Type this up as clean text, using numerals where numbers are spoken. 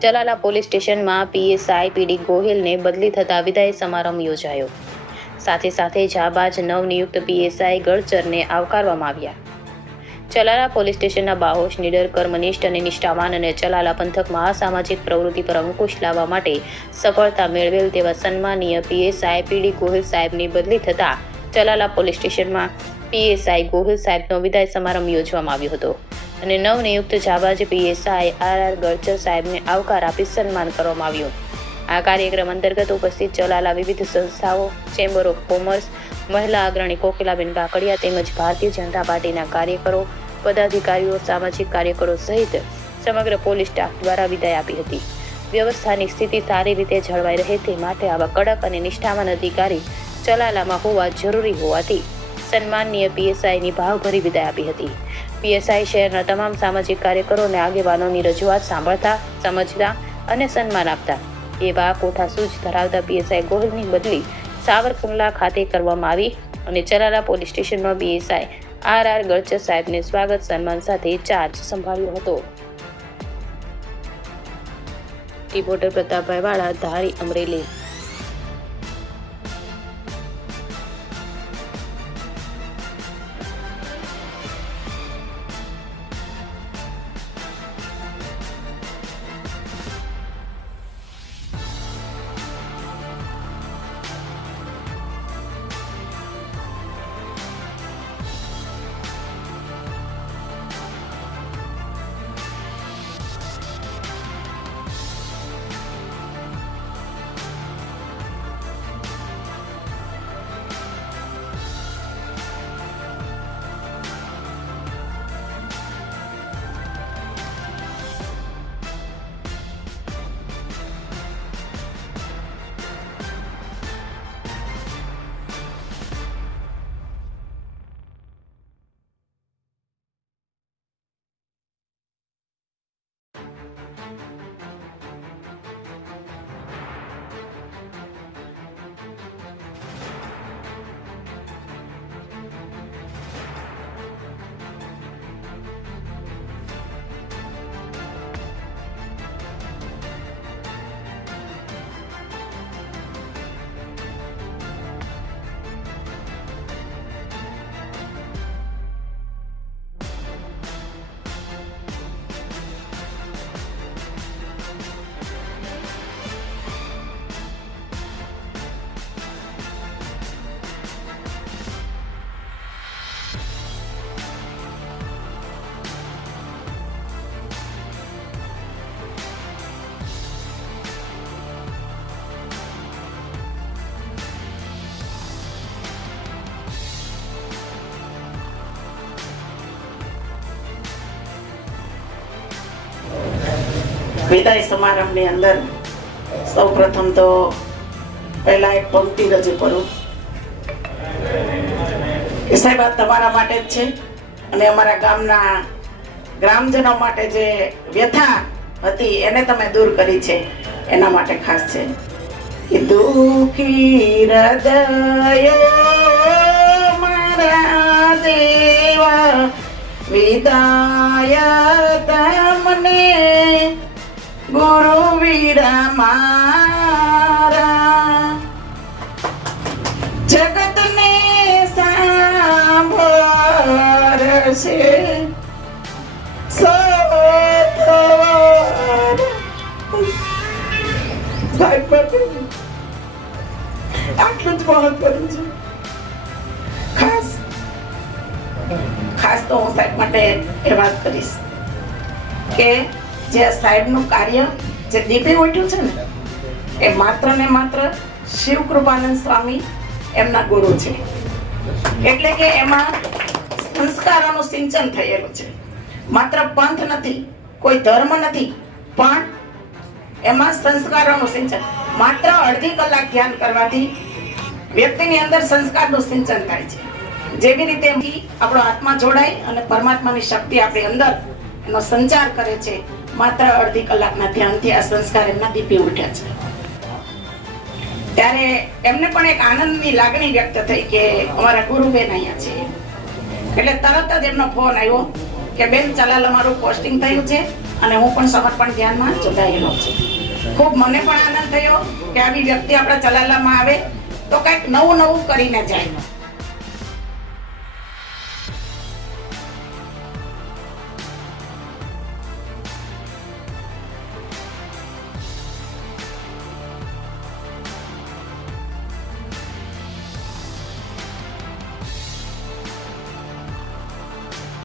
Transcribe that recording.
Chalala police સ્ટેશનમાં PSI પીડી ગોહિલને બદલી થતા વિદાય સમારંભ યોજાયો. સાથે સાથે જાબાજ નવનિયુક્ત પીએસઆઈ ગળચરને આવકારવામાં આવ્યા. ચલાલા પોલીસ સ્ટેશનના બાહોશ, નીડર, કર્મનિષ્ઠ અને નિષ્ઠાવાન અને ચલાલા પંથકમાં અસામાજિક પ્રવૃત્તિ પર અંકુશ લાવવા માટે સફળતા મેળવેલ તેવા સન્માનીય પીએસઆઈ પીડી ગોહિલ સાહેબની બદલી થતા ચલાલા પોલીસ સ્ટેશનમાં પીએસઆઈ ગોહિલ સાહેબનો વિદાય સમારંભ યોજવામાં આવ્યો હતો અને નવનિયુક્ત જાબાજ પીએસઆઈ આર ગળચર સાહેબને આવકાર આપી સન્માન કરવામાં આવ્યું. આ કાર્યક્રમ અંતર્ગત ઉપસ્થિત ચલાલા વિવિધ સંસ્થાઓ, ચેમ્બર ઓફ કોમર્સ, મહિલા અગ્રણી કોકિલાબેન કાકડિયા તેમજ ભારતીય જનતા પાર્ટીના કાર્યકરો, પદાધિકારીઓ, સામાજિક કાર્યકરો સહિત સમગ્ર પોલીસ સ્ટાફ દ્વારા વિદાય આપી હતી. વ્યવસ્થાની સ્થિતિ સારી રીતે જળવાઈ રહે તે માટે આવા કડક અને નિષ્ઠાવાન અધિકારી ચલાલામાં હોવા જરૂરી હોવાથી સન્માનનીય પીએસઆઈની ભાવભરી વિદાય આપી હતી. પીએસઆઈ શહેરના તમામ સામાજિક કાર્યકરો અને આગેવાનોની રજૂઆત સાંભળતા, સમજતા અને સન્માન આપતા એવા કોઠા સૂઝ ધરાવતા પીએસઆઈ ગોહિલની બદલી સાવરકુંડલા ખાતે કરવામાં આવી અને ચલાલા પોલીસ સ્ટેશનમાં પીએસઆઈ આર ગળચર સાહેબને સ્વાગત સન્માન સાથે ચાર્જ સંભાળ્યો હતો. રિપોર્ટર પ્રતાપભાઈ વાળા, ધારી, અમરેલી. વિદાય સમારંભની અંદર સૌ પ્રથમ તો પહેલા એક પંક્તિ રજૂ કરું કે સાહેબ આ તમારા માટે જ છે અને અમારા ગામના ગ્રામજનો માટે જે વ્યથા હતી એને તમે દૂર કરી છે એના માટે ખાસ છે કે દુઃખી હૃદય મારા દેવા વિદાય તમને ગુરુ વીરા મારા જગતને સાંભળશે સત્વર સાહેબ આટલું જ મહત્વનું છે. ખાસ તો હું સાહેબ માટે એ વાત કરીશ કે જે સાહેબનું કાર્ય જે દીપી ઉઠ્યું છે ને એ માત્ર ને માત્ર શિવ કૃપાનંદ સ્વામી એમના ગુરુ છે. એટલે કે એમાં સંસ્કારોનું સિંચન થયેલું છે. માત્ર પંથ નથી, કોઈ ધર્મ નથી, પણ એમાં સંસ્કારોનું સિંચન. માત્ર અડધી કલાક ધ્યાન કરવાથી વ્યક્તિની અંદર સંસ્કારનું સિંચન થાય છે. જેવી રીતે આપણો આત્મા જોડાય અને પરમાત્માની શક્તિ આપણી અંદર એનો સંચાર કરે છે. માત્ર અડધી કલાકના ધ્યાનથી આ સંસ્કાર એમના દીપી ઉઠ્યા છે. ત્યારે એમને પણ એક આનંદની લાગણી વ્યક્ત થઈ કે અમારા ગુરુબેન અહીંયા છે. એટલે તરત જ એમનો ફોન આવ્યો કે બેન ચલાલ અમારું પોસ્ટિંગ થયું છે અને હું પણ સમર્પણ ધ્યાનમાં જોડાયેલો છું. ખૂબ મને પણ આનંદ થયો કે આવી વ્યક્તિ આપણા ચલાલામાં આવે તો કંઈક નવું કરીને જાય.